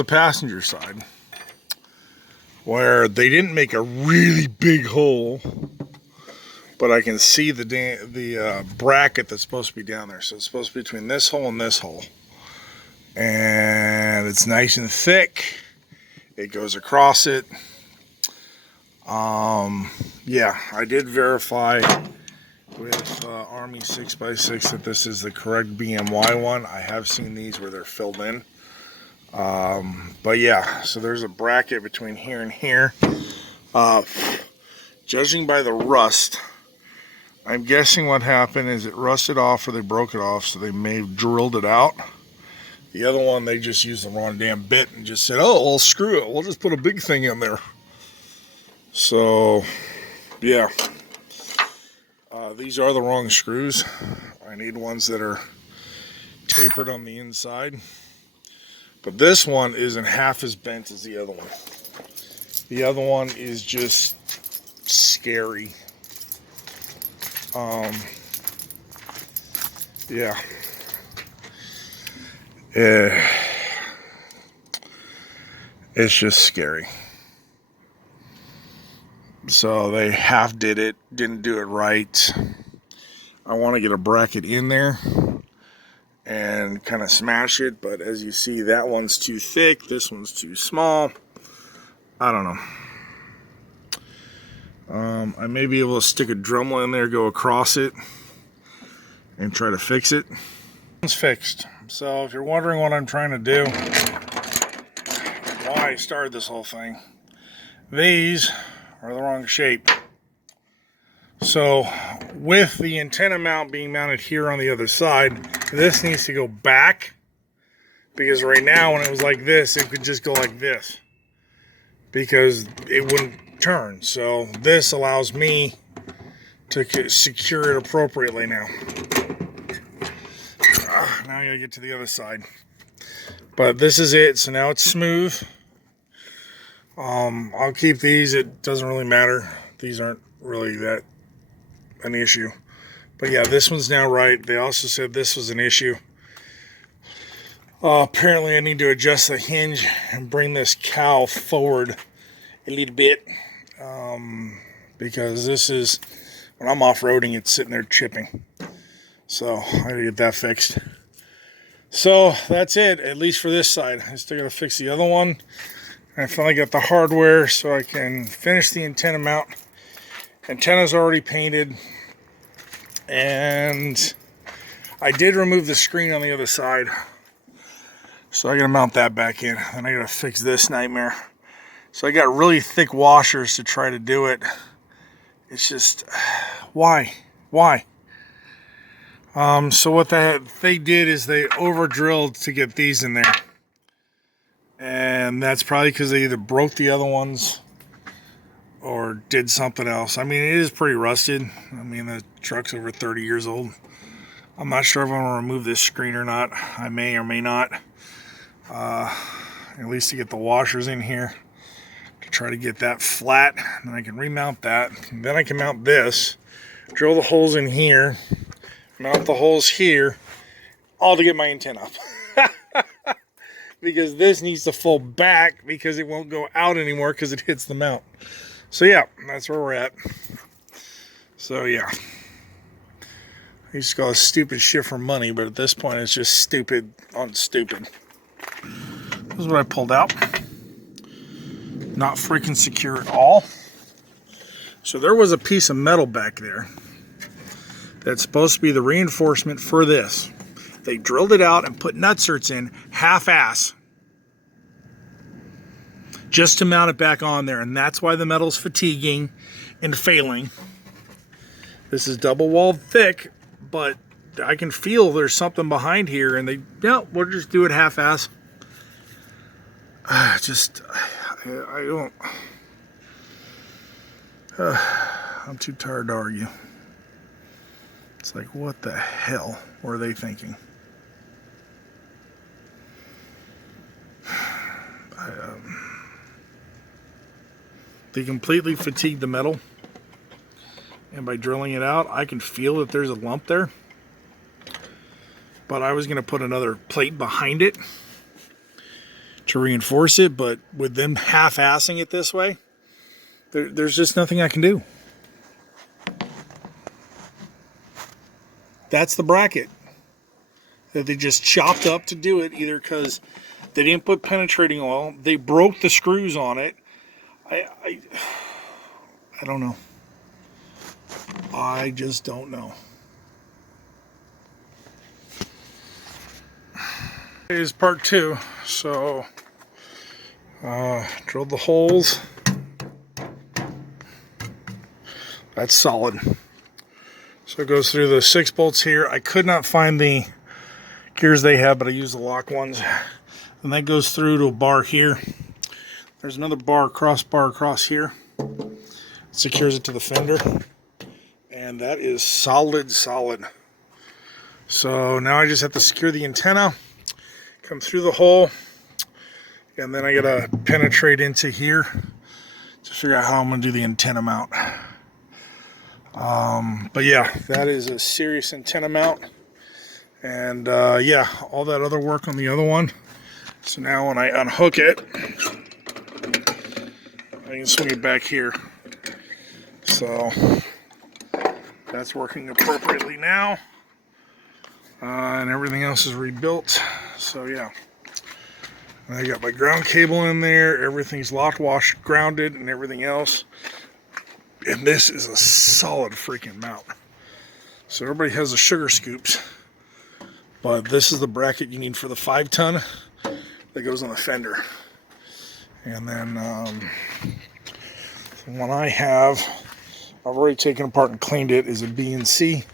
the passenger side, where they didn't make a really big hole, but I can see the bracket that's supposed to be down there. So it's supposed to be between this hole and this hole. And it's nice and thick. It goes across it. Yeah, I did verify with Army 6x6 that this is the correct BMY one. I have seen these where they're filled in. But yeah, so there's a bracket between here and here. Judging by the rust, I'm guessing what happened is it rusted off or they broke it off, so they may have drilled it out. The other one, they just used the wrong damn bit and just said, oh, well, screw it. We'll just put a big thing in there. So, yeah. These are the wrong screws. I need ones that are tapered on the inside. But this one isn't half as bent as the other one. The other one is just scary. Yeah. It's just scary. So they half did it, didn't do it right. I want to get a bracket in there and kind of smash it, but as you see, that one's too thick, this one's too small. I don't know. I may be able to stick a Dremel in there, go across it, and try to fix it. It's fixed. So if you're wondering what I'm trying to do, why I started this whole thing, these are the wrong shape. So with the antenna mount being mounted here on the other side, this needs to go back, because right now when it was like this, it could just go like this because it wouldn't turn. So this allows me to secure it appropriately now. Now I gotta get to the other side. But this is it. So now it's smooth. I'll keep these. It doesn't really matter. These aren't really that an issue. But yeah, this one's now right. They also said this was an issue. Apparently I need to adjust the hinge and bring this cowl forward a little bit. Because this is, when I'm off-roading, it's sitting there chipping. So I gotta get that fixed. So that's it, at least for this side. I still gotta fix the other one. I finally got the hardware so I can finish the antenna mount. Antenna's already painted. And I did remove the screen on the other side. So I gotta mount that back in. And I gotta fix this nightmare. So I got really thick washers to try to do it. It's just, why? Why? So what they did is they over drilled to get these in there. And that's probably because they either broke the other ones or did something else. I mean, it is pretty rusted. I mean, the truck's over 30 years old. I'm not sure if I'm going to remove this screen or not. I may or may not. At least to get the washers in here to try to get that flat. And then I can remount that. And then I can mount this, drill the holes in here, mount the holes here, all to get my antenna up. Because this needs to fold back because it won't go out anymore because it hits the mount. So yeah, that's where we're at. So yeah. I used to call it stupid shit for money, but at this point it's just stupid on stupid. This is what I pulled out. Not freaking secure at all. So there was a piece of metal back there that's supposed to be the reinforcement for this. They drilled it out and put nutserts in half-ass just to mount it back on there, and that's why the metal's fatiguing and failing. This is double-walled thick, but I can feel there's something behind here, and we'll just do it half-ass. I don't. I'm too tired to argue. It's like, what the hell were they thinking? They completely fatigued the metal, and by drilling it out, I can feel that there's a lump there. But I was going to put another plate behind it to reinforce it, but with them half-assing it this way, there's just nothing I can do. That's the bracket that they just chopped up to do it, either because they didn't put penetrating oil, they broke the screws on it. I don't know. I just don't know. Here's part 2. So, drilled the holes. That's solid. So it goes through the 6 bolts here. I could not find the gears they have, but I used the lock ones. And that goes through to a bar here. There's another crossbar across here. Secures it to the fender. And that is solid. So now I just have to secure the antenna, come through the hole, and then I gotta penetrate into here to figure out how I'm gonna do the antenna mount. But yeah, that is a serious antenna mount. And yeah, all that other work on the other one. So now when I unhook it, I can swing it back here. So that's working appropriately now. And everything else is rebuilt. So yeah. And I got my ground cable in there. Everything's locked, washed, grounded, and everything else. And this is a solid freaking mount. So everybody has the sugar scoops. But this is the bracket you need for the 5-ton that goes on the fender. And then the one I have, I've already taken apart and cleaned it, is a B&C.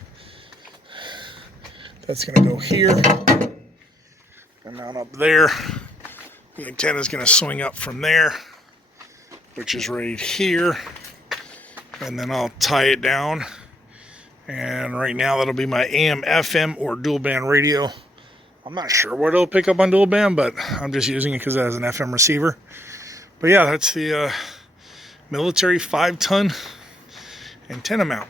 That's going to go here and mount up there. The antenna is going to swing up from there, which is right here. And then I'll tie it down. And right now that'll be my AM, FM, or dual band radio. I'm not sure what it'll pick up on dual band, but I'm just using it because it has an FM receiver. But yeah, that's the military 5-ton antenna mount.